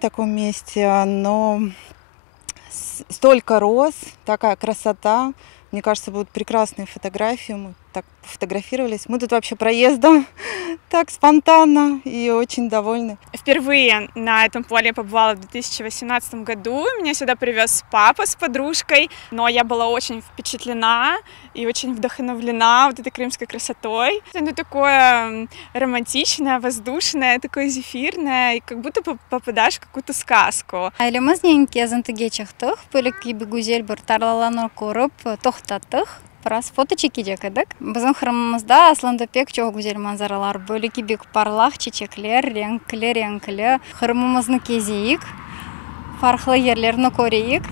таком месте, но столько роз, такая красота. Мне кажется, будут прекрасные фотографии. Мы так фотографировались. Мы тут вообще проездом так спонтанно и очень довольны. Впервые на этом поле я побывала в 2018 году. Меня сюда привез папа с подружкой, но я была очень впечатлена и очень вдохновлена вот этой крымской красотой. Оно такое романтичное, воздушное, такое зефирное, и как будто попадаешь в какую-то сказку. Айлемыз кезинтиге чыктык, бөлөк кийби гүзел бир тарлаланы көрүп токтоттук. Біраз фото чекидек едік. Біздің Қырымымызда аслында пек чоқ гүзел манзаралар, бөлікі бек парлақ чечеклер, реңкілі. Қырымымызны кезейік, фарқлы ерлеріні көрейік.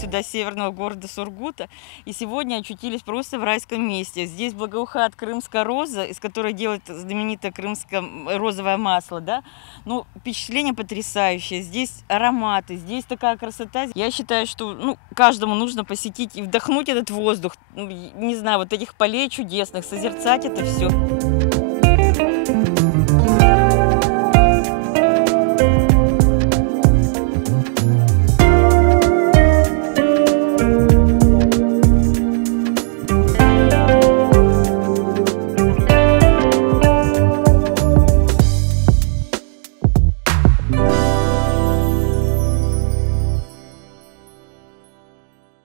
Сюда, с северного города Сургута, и сегодня очутились просто в райском месте. Здесь благоухает крымская роза, из которой делают знаменитое крымское розовое масло, да? Ну, впечатление потрясающее. Здесь ароматы, здесь такая красота. Я считаю, что каждому нужно посетить и вдохнуть этот воздух, не знаю, вот этих полей чудесных, созерцать это все.